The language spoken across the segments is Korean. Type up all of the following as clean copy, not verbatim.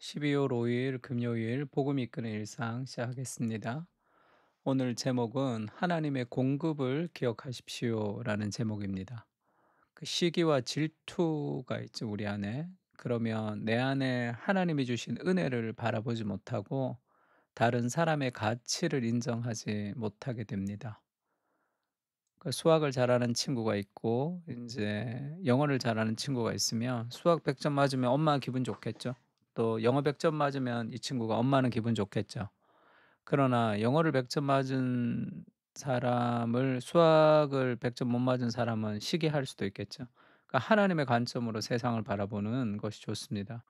12월 5일 금요일 복음 이끄는 일상 시작하겠습니다. 오늘 제목은 하나님의 공급을 기억하십시오라는 제목입니다. 그 시기와 질투가 있죠, 우리 안에. 그러면 내 안에 하나님이 주신 은혜를 바라보지 못하고 다른 사람의 가치를 인정하지 못하게 됩니다. 그 수학을 잘하는 친구가 있고 이제 영어를 잘하는 친구가 있으면 수학 100점 맞으면 엄마 기분 좋겠죠. 또 영어 100점 맞으면 이 친구가 엄마는 기분 좋겠죠. 그러나 영어를 100점 맞은 사람을 수학을 100점 못 맞은 사람은 시기할 수도 있겠죠. 그러니까 하나님의 관점으로 세상을 바라보는 것이 좋습니다.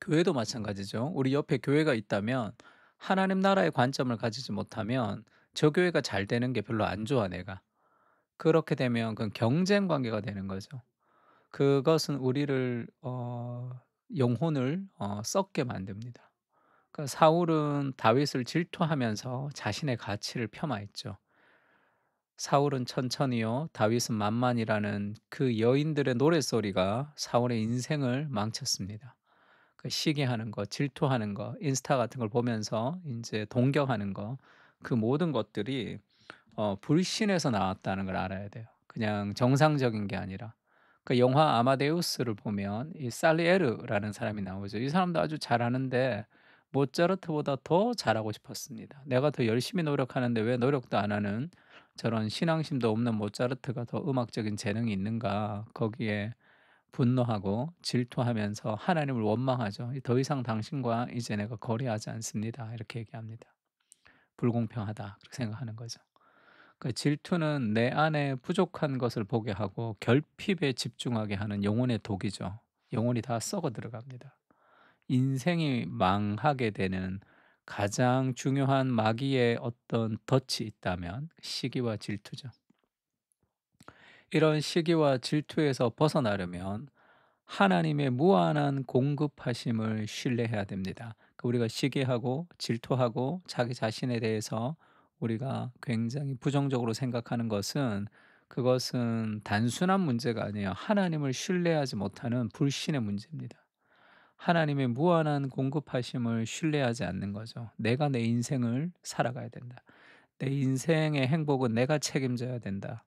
교회도 마찬가지죠. 우리 옆에 교회가 있다면 하나님 나라의 관점을 가지지 못하면 저 교회가 잘 되는 게 별로 안 좋아 내가. 그렇게 되면 그건 경쟁 관계가 되는 거죠. 그것은 우리를 영혼을 썩게 만듭니다. 그러니까 사울은 다윗을 질투하면서 자신의 가치를 폄하했죠. 사울은 천천히요 다윗은 만만이라는 그 여인들의 노랫소리가 사울의 인생을 망쳤습니다. 그 시기하는 거, 질투하는 거, 인스타 같은 걸 보면서 이제 동경하는 거, 그 모든 것들이 불신에서 나왔다는 걸 알아야 돼요. 그냥 정상적인 게 아니라. 그 영화 아마데우스를 보면 이 살리에르라는 사람이 나오죠. 이 사람도 아주 잘하는데 모차르트보다 더 잘하고 싶었습니다. 내가 더 열심히 노력하는데 왜 노력도 안 하는 저런 신앙심도 없는 모차르트가 더 음악적인 재능이 있는가 거기에 분노하고 질투하면서 하나님을 원망하죠. "더 이상 당신과 이제 내가 거래하지 않습니다." 이렇게 얘기합니다. "불공평하다." 그렇게 생각하는 거죠. 그 질투는 내 안에 부족한 것을 보게 하고 결핍에 집중하게 하는 영혼의 독이죠. 영혼이 다 썩어 들어갑니다. 인생이 망하게 되는 가장 중요한 마귀의 어떤 덫이 있다면 시기와 질투죠. 이런 시기와 질투에서 벗어나려면 하나님의 무한한 공급하심을 신뢰해야 됩니다. 우리가 시기하고 질투하고 자기 자신에 대해서 우리가 굉장히 부정적으로 생각하는 것은 그것은 단순한 문제가 아니에요. 하나님을 신뢰하지 못하는 불신의 문제입니다. 하나님의 무한한 공급하심을 신뢰하지 않는 거죠. 내가 내 인생을 살아가야 된다. 내 인생의 행복은 내가 책임져야 된다.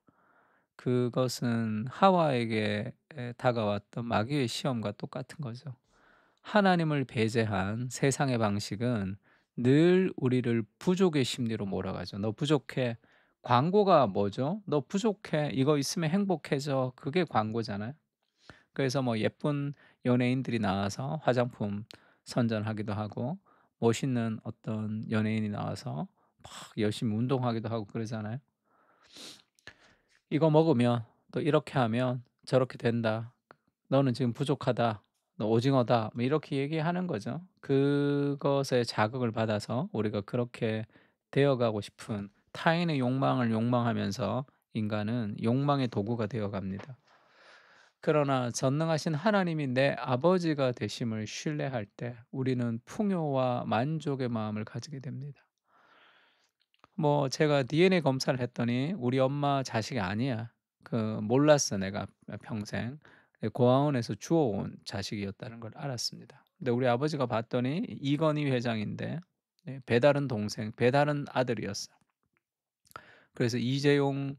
그것은 하와에게 다가왔던 마귀의 시험과 똑같은 거죠. 하나님을 배제한 세상의 방식은 늘 우리를 부족의 심리로 몰아가죠. "너 부족해." 광고가 뭐죠? "너 부족해. 이거 있으면 행복해져." 그게 광고잖아요. 그래서 뭐 예쁜 연예인들이 나와서 화장품 선전하기도 하고 멋있는 어떤 연예인이 나와서 막 열심히 운동하기도 하고 그러잖아요. "이거 먹으면 또 이렇게 하면 저렇게 된다. 너는 지금 부족하다. 너 오징어다." 뭐 이렇게 얘기하는 거죠. 그것에 자극을 받아서 우리가 그렇게 되어가고 싶은 타인의 욕망을 욕망하면서 인간은 욕망의 도구가 되어 갑니다. 그러나 전능하신 하나님이 내 아버지가 되심을 신뢰할 때 우리는 풍요와 만족의 마음을 가지게 됩니다. 뭐 제가 DNA 검사를 했더니 우리 엄마 자식이 아니야. 몰랐어 내가 평생. 고아원에서 주워온 자식이었다는 걸 알았습니다. 근데 우리 아버지가 봤더니 이건희 회장인데 배다른 동생, 배다른 아들이었어. 그래서 이재용의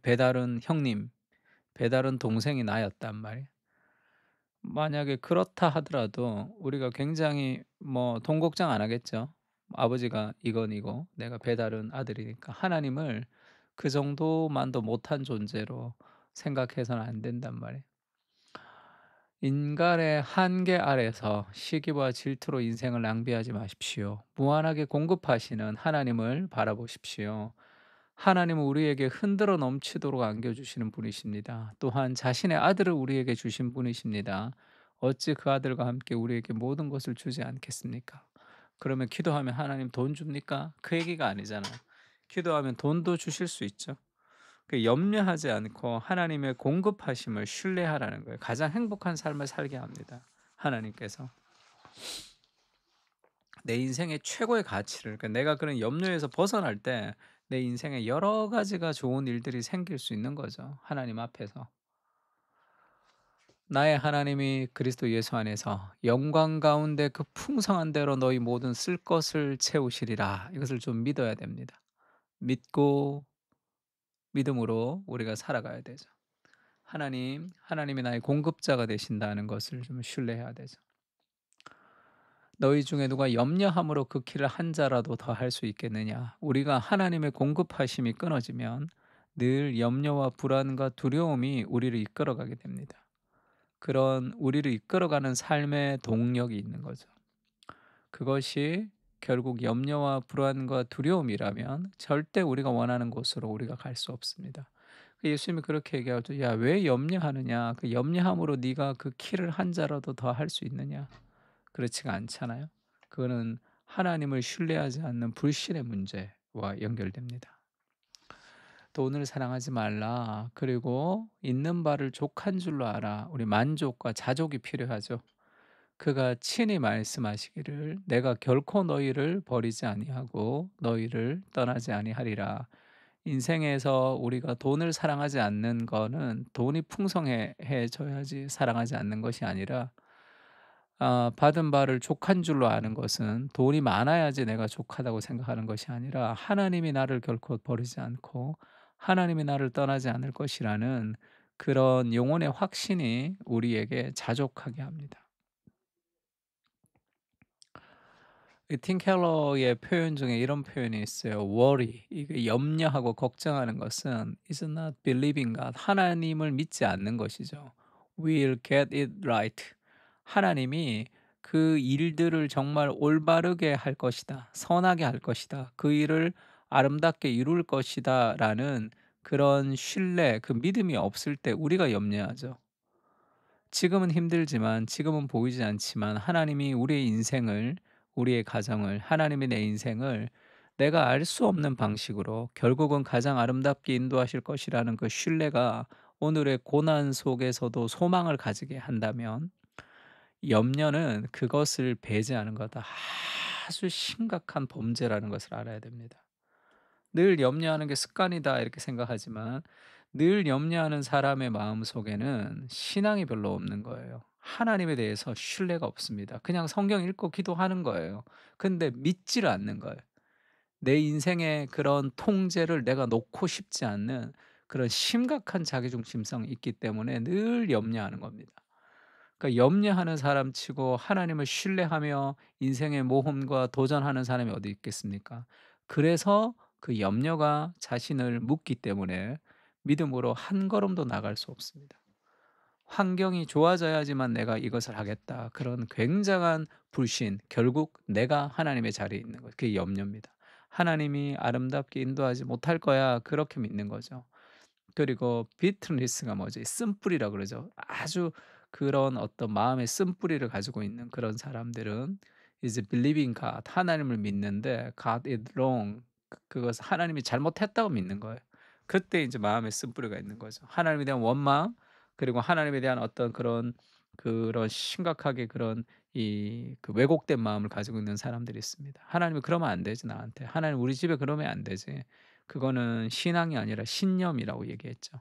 배다른 형님, 배다른 동생이 나였단 말이에요. 만약에 그렇다 하더라도 우리가 굉장히 뭐 돈 걱정 안 하겠죠. 아버지가 이건이고 내가 배다른 아들이니까 하나님을 그 정도만도 못한 존재로 생각해서는 안 된단 말이에요. 인간의 한계 아래서 시기와 질투로 인생을 낭비하지 마십시오. 무한하게 공급하시는 하나님을 바라보십시오. 하나님은 우리에게 흔들어 넘치도록 안겨주시는 분이십니다. 또한 자신의 아들을 우리에게 주신 분이십니다. 어찌 그 아들과 함께 우리에게 모든 것을 주지 않겠습니까? 그러면 기도하면 하나님 돈 줍니까? 그 얘기가 아니잖아요. 기도하면 돈도 주실 수 있죠. 염려하지 않고 하나님의 공급하심을 신뢰하라는 거예요. 가장 행복한 삶을 살게 합니다. 하나님께서 내 인생의 최고의 가치를, 그러니까 내가 그런 염려에서 벗어날 때 내 인생에 여러 가지가 좋은 일들이 생길 수 있는 거죠. 하나님 앞에서. 나의 하나님이 그리스도 예수 안에서 영광 가운데 그 풍성한 대로 너희 모든 쓸 것을 채우시리라. 이것을 좀 믿어야 됩니다. 믿고 믿음으로 우리가 살아가야 되죠. 하나님이 나의 공급자가 되신다는 것을 좀 신뢰해야 되죠. 너희 중에 누가 염려함으로 그 키를 한 자라도 더 할 수 있겠느냐? 우리가 하나님의 공급하심이 끊어지면 늘 염려와 불안과 두려움이 우리를 이끌어가게 됩니다. 그런 우리를 이끌어가는 삶의 동력이 있는 거죠. 그것이 결국 염려와 불안과 두려움이라면 절대 우리가 원하는 곳으로 우리가 갈 수 없습니다. 예수님이 그렇게 얘기하죠. "야 왜 염려하느냐? 그 염려함으로 네가 그 키를 한 자라도 더 할 수 있느냐?" 그렇지가 않잖아요. 그거는 하나님을 신뢰하지 않는 불신의 문제와 연결됩니다. "돈을 사랑하지 말라. 그리고 있는 바를 족한 줄로 알아." 우리 만족과 자족이 필요하죠. 그가 친히 말씀하시기를 "내가 결코 너희를 버리지 아니하고 너희를 떠나지 아니하리라." 인생에서 우리가 돈을 사랑하지 않는 거는 돈이 풍성해져야지 사랑하지 않는 것이 아니라 받은 바를 족한 줄로 아는 것은 돈이 많아야지 내가 족하다고 생각하는 것이 아니라 하나님이 나를 결코 버리지 않고 하나님이 나를 떠나지 않을 것이라는 그런 영혼의 확신이 우리에게 자족하게 합니다. 틴 켈러의 표현 중에 이런 표현이 있어요. worry 이게 염려하고 걱정하는 것은 is not believing God 하나님을 믿지 않는 것이죠. We'll get it right 하나님이 그 일들을 정말 올바르게 할 것이다. 선하게 할 것이다. 그 일을 아름답게 이룰 것이다라는 그런 신뢰, 그 믿음이 없을 때 우리가 염려하죠. 지금은 힘들지만 지금은 보이지 않지만 하나님이 우리의 인생을 우리의 가정을 하나님이 내 인생을 내가 알 수 없는 방식으로 결국은 가장 아름답게 인도하실 것이라는 그 신뢰가 오늘의 고난 속에서도 소망을 가지게 한다면 염려는 그것을 배제하는 거다. 아주 심각한 범죄라는 것을 알아야 됩니다. 늘 염려하는 게 습관이다 이렇게 생각하지만 늘 염려하는 사람의 마음속에는 신앙이 별로 없는 거예요. 하나님에 대해서 신뢰가 없습니다. 그냥 성경 읽고 기도하는 거예요. 근데 믿지를 않는 거예요. 내 인생의 그런 통제를 내가 놓고 싶지 않는 그런 심각한 자기중심성이 있기 때문에 늘 염려하는 겁니다. 그러니까 염려하는 사람치고 하나님을 신뢰하며 인생의 모험과 도전하는 사람이 어디 있겠습니까? 그래서 그 염려가 자신을 묶기 때문에 믿음으로 한 걸음도 나갈 수 없습니다. 환경이 좋아져야지만 내가 이것을 하겠다. 그런 굉장한 불신, 결국 내가 하나님의 자리에 있는 것. 그게 염려입니다. 하나님이 아름답게 인도하지 못할 거야. 그렇게 믿는 거죠. 그리고 비트니스가 뭐지? 쓴뿌리라 그러죠. 아주 그런 어떤 마음의 쓴뿌리를 가지고 있는 그런 사람들은 이제 believing God 하나님을 믿는데 God is wrong 그것을 하나님이 잘못했다고 믿는 거예요. 그때 이제 마음에 쓴뿌리가 있는 거죠. 하나님에 대한 원망 그리고 하나님에 대한 어떤 그런 심각하게 그런 그 왜곡된 마음을 가지고 있는 사람들이 있습니다. 하나님이 그러면 안 되지 나한테. 하나님 우리 집에 그러면 안 되지. 그거는 신앙이 아니라 신념이라고 얘기했죠.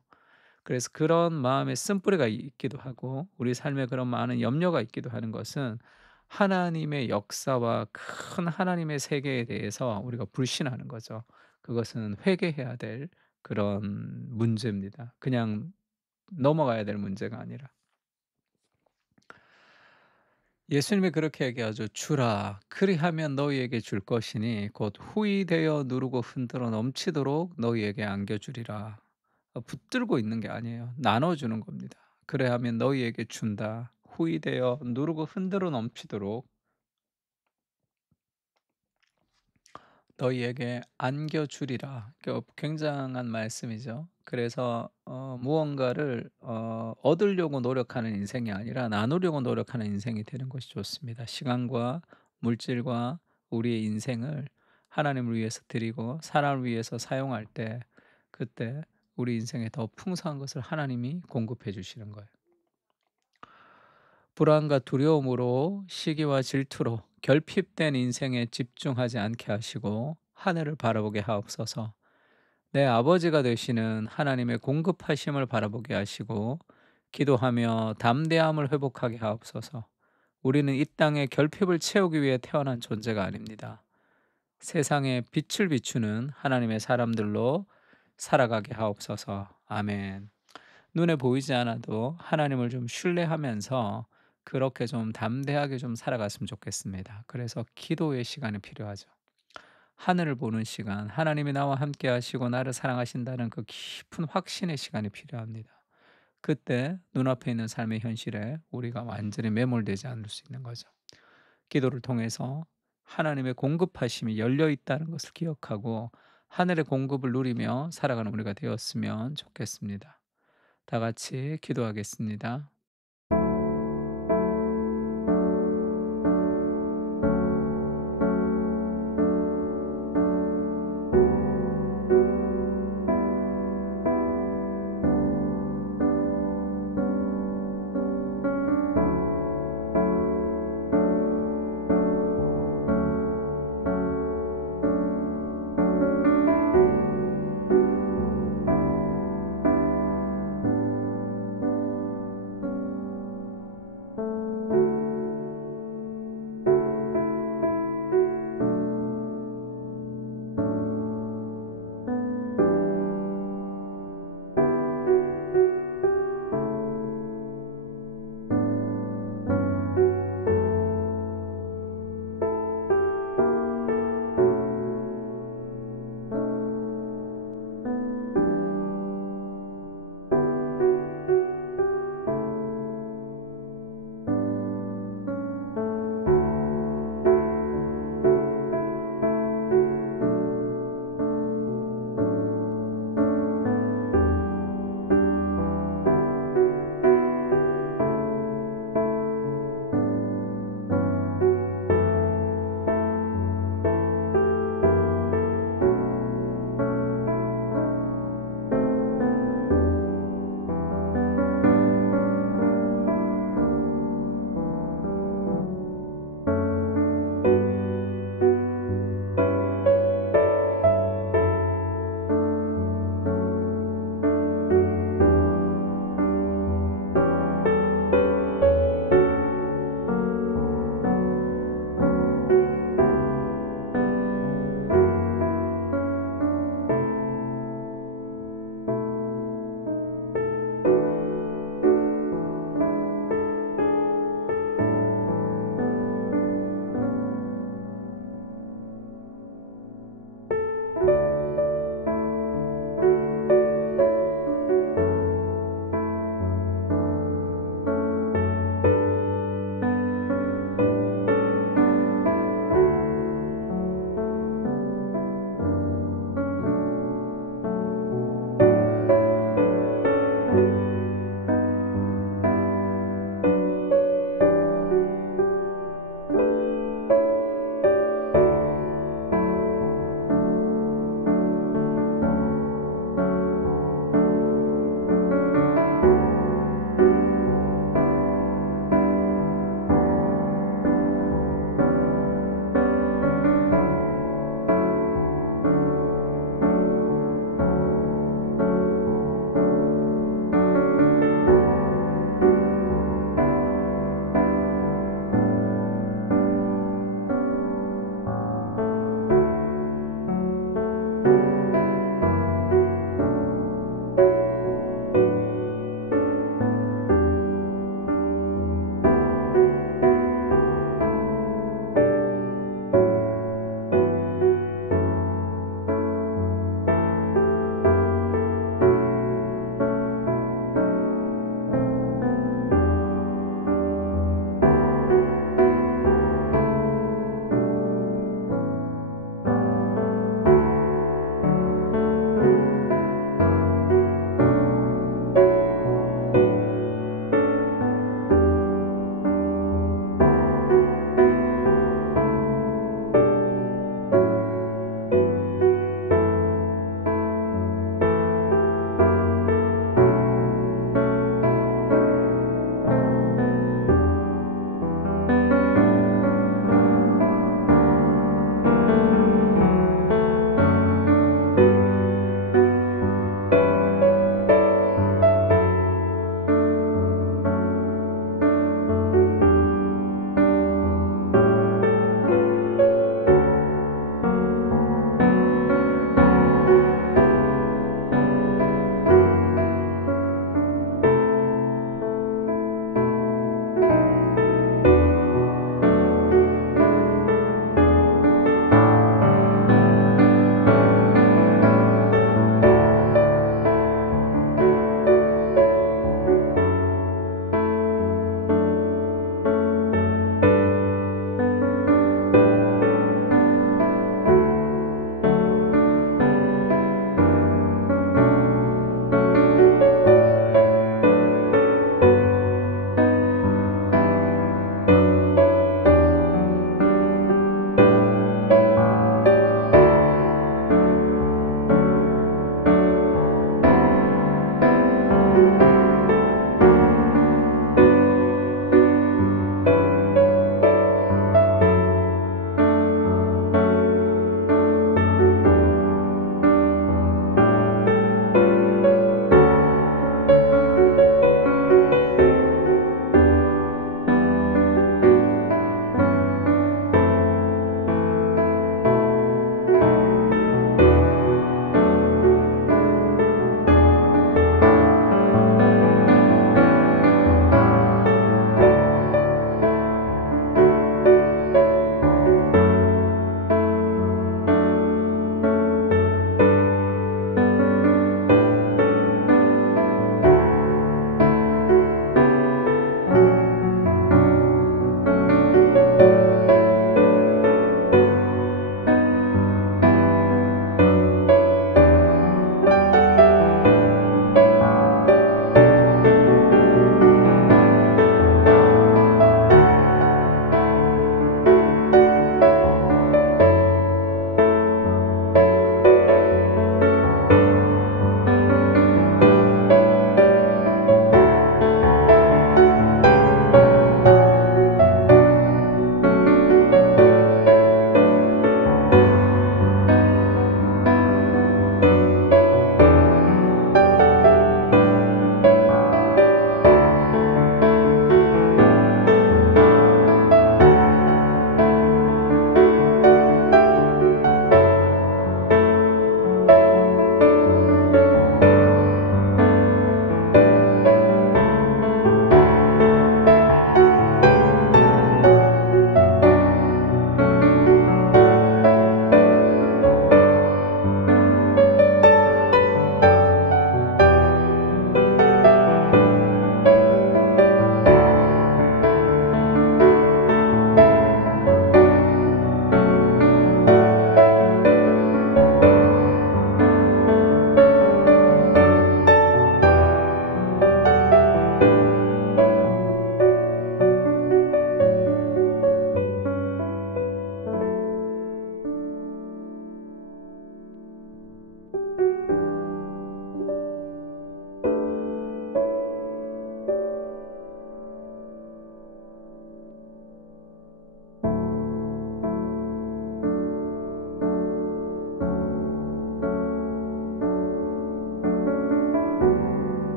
그래서 그런 마음의 쓴뿌리가 있기도 하고 우리 삶에 그런 많은 염려가 있기도 하는 것은 하나님의 역사와 큰 하나님의 세계에 대해서 우리가 불신하는 거죠. 그것은 회개해야 될 그런 문제입니다. 그냥 넘어가야 될 문제가 아니라. 예수님이 그렇게 얘기하죠. "주라 그리하면 너희에게 줄 것이니 곧 후히 되어 누르고 흔들어 넘치도록 너희에게 안겨 주리라." 붙들고 있는 게 아니에요. 나눠 주는 겁니다. "그래하면 너희에게 준다. 후히 되어 누르고 흔들어 넘치도록 너희에게 안겨 주리라." 굉장한 말씀이죠. 그래서 무언가를 얻으려고 노력하는 인생이 아니라 나누려고 노력하는 인생이 되는 것이 좋습니다. 시간과 물질과 우리의 인생을 하나님을 위해서 드리고 사람을 위해서 사용할 때 그때 우리 인생에 더 풍성한 것을 하나님이 공급해 주시는 거예요. 불안과 두려움으로 시기와 질투로 결핍된 인생에 집중하지 않게 하시고 하늘을 바라보게 하옵소서. 내 아버지가 되시는 하나님의 공급하심을 바라보게 하시고 기도하며 담대함을 회복하게 하옵소서. 우리는 이 땅의 결핍을 채우기 위해 태어난 존재가 아닙니다. 세상에 빛을 비추는 하나님의 사람들로 살아가게 하옵소서. 아멘. 눈에 보이지 않아도 하나님을 좀 신뢰하면서 그렇게 좀 담대하게 좀 살아갔으면 좋겠습니다. 그래서 기도의 시간이 필요하죠. 하늘을 보는 시간, 하나님이 나와 함께 하시고 나를 사랑하신다는 그 깊은 확신의 시간이 필요합니다. 그때 눈앞에 있는 삶의 현실에 우리가 완전히 매몰되지 않을 수 있는 거죠. 기도를 통해서 하나님의 공급하심이 열려 있다는 것을 기억하고 하늘의 공급을 누리며 살아가는 우리가 되었으면 좋겠습니다. 다 같이 기도하겠습니다.